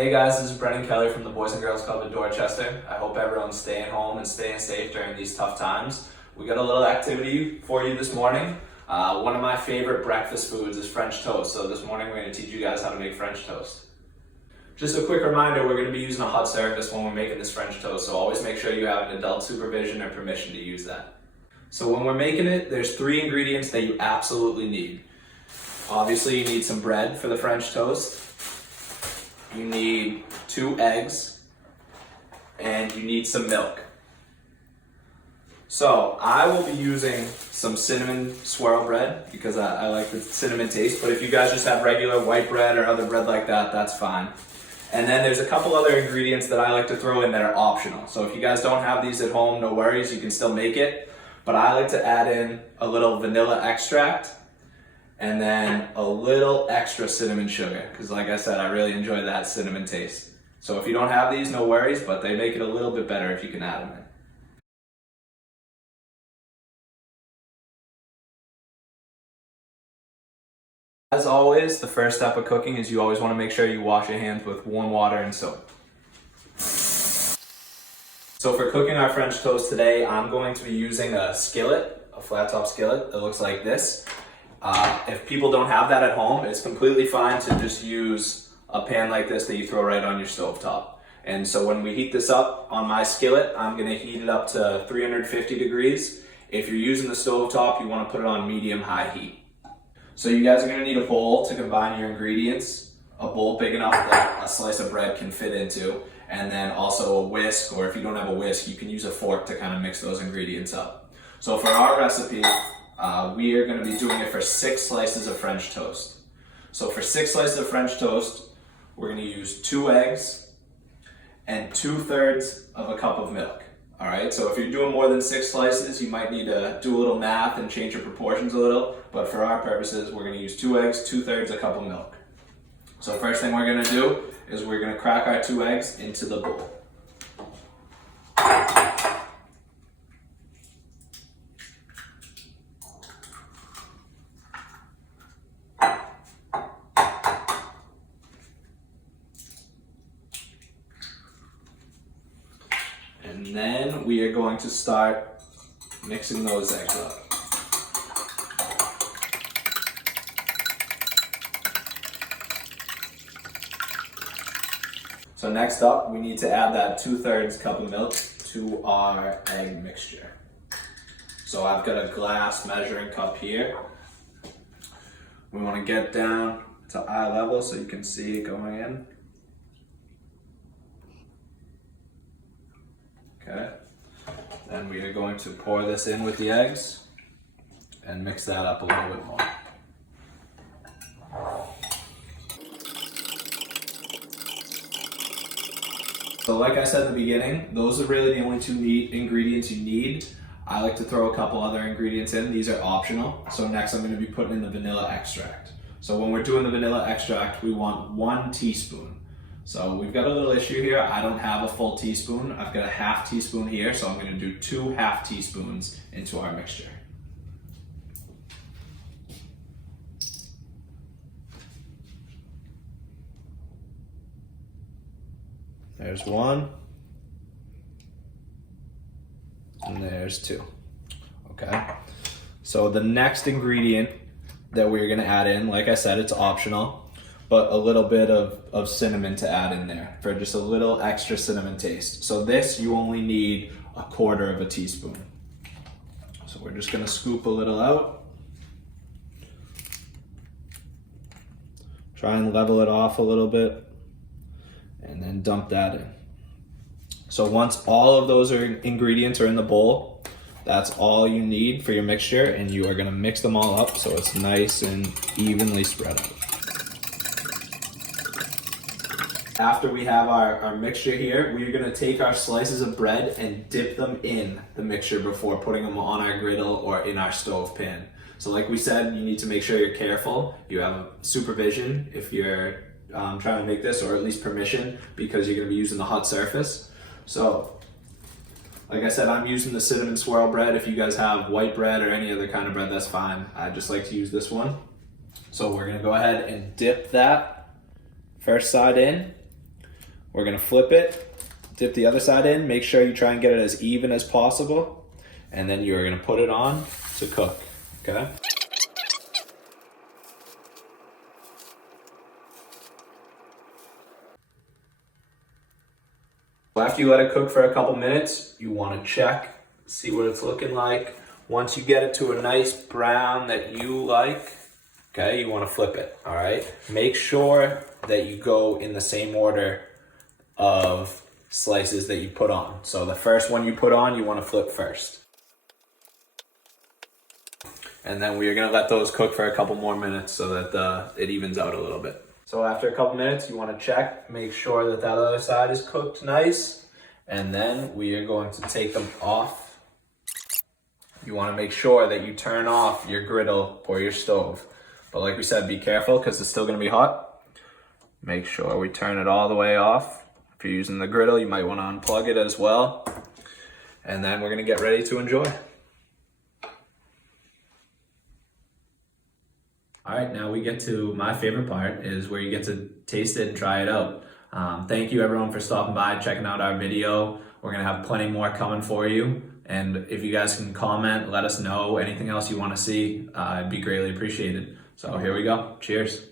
Hey guys, this is Brendan Kelly from the Boys and Girls Club in Dorchester. I hope everyone's staying home and staying safe during these tough times. We got a little activity for you this morning. One of my favorite breakfast foods is French toast. So this morning we're going to teach you guys how to make French toast. Just a quick reminder, we're going to be using a hot surface when we're making this French toast, so always make sure you have an adult supervision or permission to use that. So when we're making it, there's 3 ingredients that you absolutely need. Obviously you need some bread for the French toast. You need 2 eggs, and you need some milk. So I will be using some cinnamon swirl bread because I like the cinnamon taste, but if you guys just have regular white bread or other bread like that, that's fine. And then there's a couple other ingredients that I like to throw in that are optional. So if you guys don't have these at home, no worries, you can still make it. But I like to add in a little vanilla extract and then a little extra cinnamon sugar, because like I said, I really enjoy that cinnamon taste. So if you don't have these, no worries, but they make it a little bit better if you can add them in. As always, the first step of cooking is you always want to make sure you wash your hands with warm water and soap. So for cooking our French toast today, I'm going to be using a skillet, a flat top skillet that looks like this. If people don't have that at home, it's completely fine to just use a pan like this that you throw right on your stove top. And so when we heat this up on my skillet, I'm going to heat it up to 350 degrees. If you're using the stove top, you want to put it on medium-high heat. So you guys are going to need a bowl to combine your ingredients, a bowl big enough that a slice of bread can fit into, and then also a whisk, or if you don't have a whisk, you can use a fork to kind of mix those ingredients up. So for our recipe, we are going to be doing it for 6 slices of French toast. So for 6 slices of French toast, we're going to use 2 eggs and 2/3 of a cup of milk. All right, so if you're doing more than 6 slices, you might need to do a little math and change your proportions a little, but for our purposes, we're going to use 2 eggs, 2/3 a cup of milk. So first thing we're going to do is we're going to crack our 2 eggs into the bowl. And then we are going to start mixing those eggs up. So next up, we need to add that 2/3 cup of milk to our egg mixture. So I've got a glass measuring cup here. We want to get down to eye level so you can see it going in. Okay, then we are going to pour this in with the eggs and mix that up a little bit more. So like I said in the beginning, those are really the only 2 ingredients you need. I like to throw a couple other ingredients in. These are optional. So next I'm going to be putting in the vanilla extract. So when we're doing the vanilla extract, we want 1 teaspoon. So we've got a little issue here. I don't have a full teaspoon. I've got a half teaspoon here, so I'm going to do 2 half teaspoons into our mixture. There's 1, and there's 2. Okay, so the next ingredient that we're going to add in, like I said, it's optional, but a little bit of cinnamon to add in there for just a little extra cinnamon taste. So this, you only need 1/4 of a teaspoon. So we're just gonna scoop a little out. Try and level it off a little bit, and then dump that in. So once all of those ingredients are in the bowl, that's all you need for your mixture, and you are gonna mix them all up so it's nice and evenly spread out. After we have our mixture here, we're going to take our slices of bread and dip them in the mixture before putting them on our griddle or in our stove pan. So like we said, you need to make sure you're careful. You have supervision if you're trying to make this, or at least permission, because you're going to be using the hot surface. So like I said, I'm using the cinnamon swirl bread. If you guys have white bread or any other kind of bread, that's fine. I just like to use this one. So we're going to go ahead and dip that first side in. We're gonna flip it, dip the other side in, make sure you try and get it as even as possible, and then you're gonna put it on to cook, okay? After you let it cook for a couple minutes, you wanna check, see what it's looking like. Once you get it to a nice brown that you like, okay, you wanna flip it, all right? Make sure that you go in the same order of slices that you put on. So the first one you put on, you wanna flip first. And then we're gonna let those cook for a couple more minutes so that it evens out a little bit. So after a couple minutes, you wanna check, make sure that other side is cooked nice, and then we are going to take them off. You wanna make sure that you turn off your griddle or your stove. But like we said, be careful because it's still gonna be hot. Make sure we turn it all the way off. If you're using the griddle, you might wanna unplug it as well. And then we're gonna get ready to enjoy. All right, now we get to my favorite part, is where you get to taste it and try it out. Thank you everyone for stopping by, checking out our video. We're gonna have plenty more coming for you. And if you guys can comment, let us know anything else you wanna see, it'd be greatly appreciated. So here we go, cheers.